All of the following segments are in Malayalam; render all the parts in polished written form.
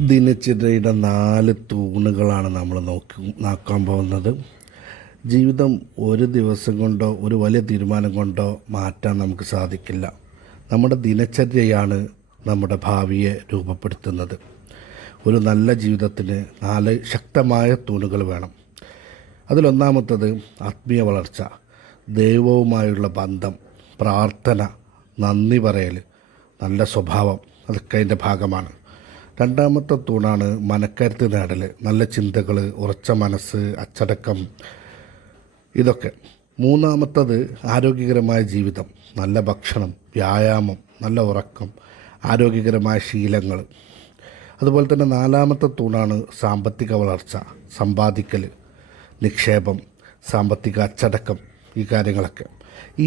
ദിനചര്യയുടെ 4 തൂണുകളാണ് നമ്മൾ നോക്കാൻ പോകുന്നത്. ജീവിതം ഒരു ദിവസം കൊണ്ടോ ഒരു വലിയ തീരുമാനം കൊണ്ടോ മാറ്റാൻ നമുക്ക് സാധിക്കില്ല. നമ്മുടെ ദിനചര്യയാണ് നമ്മുടെ ഭാവിയെ രൂപപ്പെടുത്തുന്നത്. ഒരു നല്ല ജീവിതത്തിന് 4 ശക്തമായ തൂണുകൾ വേണം. അതിലൊന്നാമത്തത് ആത്മീയ വളർച്ച, ദൈവവുമായുള്ള ബന്ധം, പ്രാർത്ഥന, നന്ദി പറയൽ, നല്ല സ്വഭാവം, അതൊക്കെ അതിൻ്റെ ഭാഗമാണ്. രണ്ടാമത്തെ തൂണാണ് മനക്കരുത്ത് നേടൽ, നല്ല ചിന്തകൾ, ഉറച്ച മനസ്സ്, അച്ചടക്കം, ഇതൊക്കെ. മൂന്നാമത്തത് ആരോഗ്യകരമായ ജീവിതം, നല്ല ഭക്ഷണം, വ്യായാമം, നല്ല ഉറക്കം, ആരോഗ്യകരമായ ശീലങ്ങൾ. അതുപോലെ തന്നെ നാലാമത്തെ തൂണാണ് സാമ്പത്തിക വളർച്ച, സമ്പാദിക്കൽ, നിക്ഷേപം, സാമ്പത്തിക അച്ചടക്കം, ഈ കാര്യങ്ങളൊക്കെ.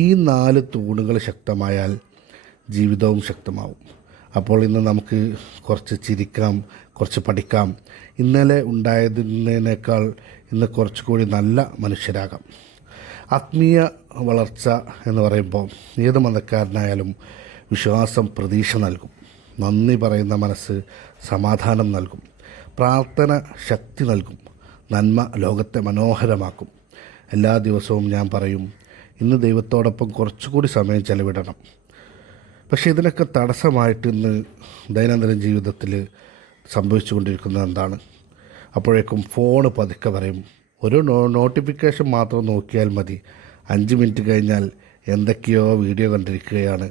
ഈ 4 തൂണുകൾ ശക്തമായാൽ ജീവിതവും ശക്തമാവും. അപ്പോൾ ഇന്ന് നമുക്ക് കുറച്ച് ചിരിക്കാം, കുറച്ച് പഠിക്കാം, ഇന്നലെ ഉണ്ടായതിനേക്കാൾ ഇന്ന് കുറച്ചുകൂടി നല്ല മനുഷ്യരാകാം. ആത്മീയ വളർച്ച എന്ന് പറയുമ്പോൾ ഏത് മതക്കാരനായാലും വിശ്വാസം പ്രതീക്ഷ നൽകും, നന്ദി പറയുന്ന മനസ്സ് സമാധാനം നൽകും, പ്രാർത്ഥന ശക്തി നൽകും, നന്മ ലോകത്തെ മനോഹരമാക്കും. എല്ലാ ദിവസവും ഞാൻ പറയും, ഇന്ന് ദൈവത്തോടൊപ്പം കുറച്ചുകൂടി സമയം ചെലവിടണം. പക്ഷേ ഇതിനൊക്കെ തടസ്സമായിട്ട് ഇന്ന് ദൈനംദിന ജീവിതത്തിൽ സംഭവിച്ചു കൊണ്ടിരിക്കുന്നത് എന്താണ്? അപ്പോഴേക്കും ഫോണ് പതുക്കെ പറയും, ഒരു നോട്ടിഫിക്കേഷൻ മാത്രം നോക്കിയാൽ മതി, 5 മിനിറ്റ് കഴിഞ്ഞാൽ എന്തൊക്കെയോ വീഡിയോ കണ്ടിരിക്കുകയാണ്.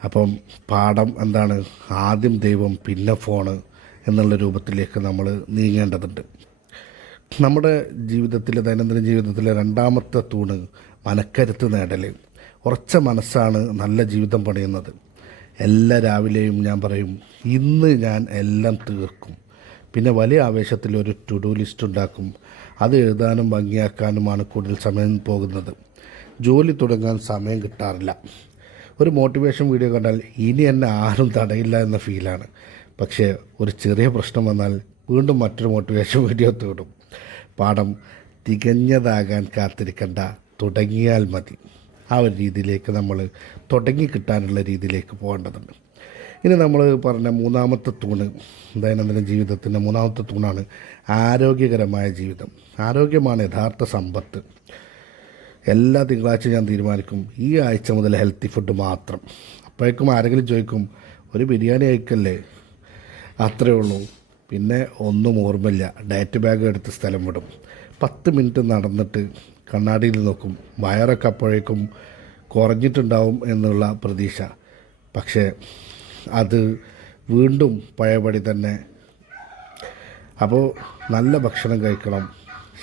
അപ്പം പാഠം എന്താണ്? ആദ്യം ദൈവം പിന്നെ ഫോണ് എന്നുള്ള രൂപത്തിലേക്ക് നമ്മൾ നീങ്ങേണ്ടതുണ്ട്. നമ്മുടെ ജീവിതത്തിലെ ദൈനംദിന ജീവിതത്തിലെ രണ്ടാമത്തെ തൂണ് മനക്കരുത്ത് നേടൽ. ഉറച്ച മനസ്സാണ് നല്ല ജീവിതം പണിയുന്നത്. എല്ലാ രാവിലെയും ഞാൻ പറയും, ഇന്ന് ഞാൻ എല്ലാം തീർക്കും. പിന്നെ വലിയ ആവേശത്തിൽ ഒരു ടു ഡു ലിസ്റ്റ് ഉണ്ടാക്കും. അത് എഴുതാനും ഭംഗിയാക്കാനുമാണ് കൂടുതൽ സമയം പോകുന്നത്. ജോലി തുടങ്ങാൻ സമയം കിട്ടാറില്ല. ഒരു മോട്ടിവേഷൻ വീഡിയോ കണ്ടാൽ ഇനി എന്നെ ആരും തടയില്ല എന്ന ഫീലാണ്. പക്ഷേ ഒരു ചെറിയ പ്രശ്നം വന്നാൽ വീണ്ടും മറ്റൊരു മോട്ടിവേഷൻ വീഡിയോ തേടും. പാഠം തികഞ്ഞതാകാൻ കാത്തിരിക്കണ്ട, തുടങ്ങിയാൽ മതി. ആ ഒരു രീതിയിലേക്ക് നമ്മൾ തുടങ്ങി കിട്ടാനുള്ള രീതിയിലേക്ക് പോകേണ്ടതുണ്ട്. ഇനി നമ്മൾ പറഞ്ഞ മൂന്നാമത്തെ തൂണ്, ദൈനംദിന ജീവിതത്തിൻ്റെ മൂന്നാമത്തെ തൂണാണ് ആരോഗ്യകരമായ ജീവിതം. ആരോഗ്യമാണ് യഥാർത്ഥ സമ്പത്ത്. എല്ലാ തിങ്കളാഴ്ച ഞാൻ തീരുമാനിക്കും, ഈ ആഴ്ച മുതൽ ഹെൽത്തി ഫുഡ് മാത്രം. അപ്പോഴേക്കും ആരെങ്കിലും ചോദിക്കും, ഒരു ബിരിയാണി കഴിക്കല്ലേ? അത്രയേ ഉള്ളൂ. പിന്നെ ഒന്നും ഓർമ്മയില്ല, ഡയറ്റ് ബാഗ് എടുത്ത് സ്ഥലം വിടും. 10 മിനിറ്റ് നടന്നിട്ട് കണ്ണാടിയിൽ നോക്കും, വയറൊക്കെ അപ്പോഴേക്കും കുറഞ്ഞിട്ടുണ്ടാവും എന്നുള്ള പ്രതീക്ഷ. പക്ഷേ അത് വീണ്ടും പഴയപടി തന്നെ. അപ്പോൾ നല്ല ഭക്ഷണം കഴിക്കണം,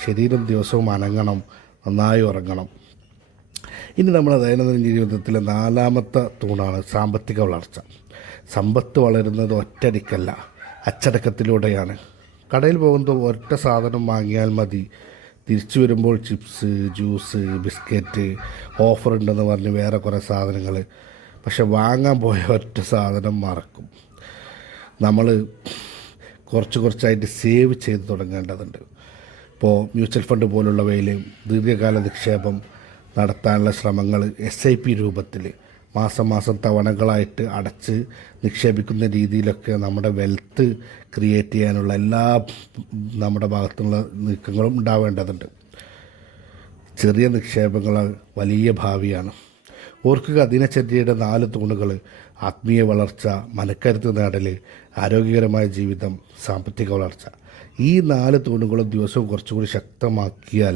ശരീരം ദിവസവും അനങ്ങണം, നന്നായി ഉറങ്ങണം. ഇനി നമ്മുടെ ദൈനംദിന ജീവിതത്തിലെ 4ാമത്തെ തൂണാണ് സാമ്പത്തിക വളർച്ച. സമ്പത്ത് വളരുന്നത് ഒറ്റയടിക്കല്ല, അച്ചടക്കത്തിലൂടെയാണ്. കടയിൽ പോകുമ്പോൾ ഒറ്റ സാധനം വാങ്ങിയാൽ മതി, തിരിച്ചു വരുമ്പോൾ ചിപ്സ്, ജ്യൂസ്, ബിസ്ക്കറ്റ്, ഓഫർ ഉണ്ടെന്ന് പറഞ്ഞ് വേറെ കുറേ സാധനങ്ങൾ. പക്ഷെ വാങ്ങാൻ പോയ ഒറ്റ സാധനം മറക്കും. നമ്മൾ കുറച്ചായിട്ട് സേവ് ചെയ്ത് തുടങ്ങേണ്ടതുണ്ട്. ഇപ്പോൾ മ്യൂച്വൽ ഫണ്ട് പോലുള്ളവയിൽ ദീർഘകാല നിക്ഷേപം നടത്താനുള്ള ശ്രമങ്ങൾ SIP രൂപത്തിൽ മാസം തവണകളായിട്ട് അടച്ച് നിക്ഷേപിക്കുന്ന രീതിയിലൊക്കെ നമ്മുടെ വെൽത്ത് ക്രിയേറ്റ് ചെയ്യാനുള്ള എല്ലാ നമ്മുടെ ഭാഗത്തുള്ള നീക്കങ്ങളും ഉണ്ടാവേണ്ടതുണ്ട്. ചെറിയ നിക്ഷേപങ്ങൾ വലിയ ഭാവിയാണ്. ഓർക്കുക, ദിനചര്യയുടെ 4 തൂണുകൾ: ആത്മീയ വളർച്ച, മനക്കരുത്ത് നേടൽ, ആരോഗ്യകരമായ ജീവിതം, സാമ്പത്തിക വളർച്ച. ഈ 4 തൂണുകളും ദിവസവും കുറച്ചുകൂടി ശക്തമാക്കിയാൽ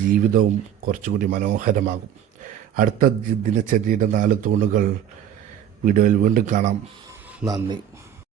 ജീവിതവും കുറച്ചുകൂടി മനോഹരമാകും. അടുത്ത ദിനചര്യയുടെ 4 തൂണുകൾ വീഡിയോയിൽ വീണ്ടും കാണാം. നന്ദി.